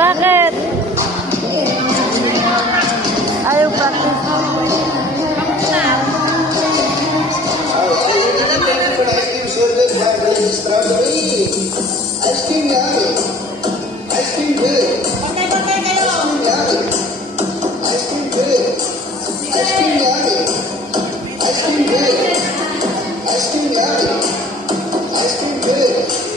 Bakit? Ayaw practice mo. Strawberry. Ice cream yan. Ice cream good. Ice cream good. Ice cream yan. Ice cream good. Ice cream yan. Ice cream good.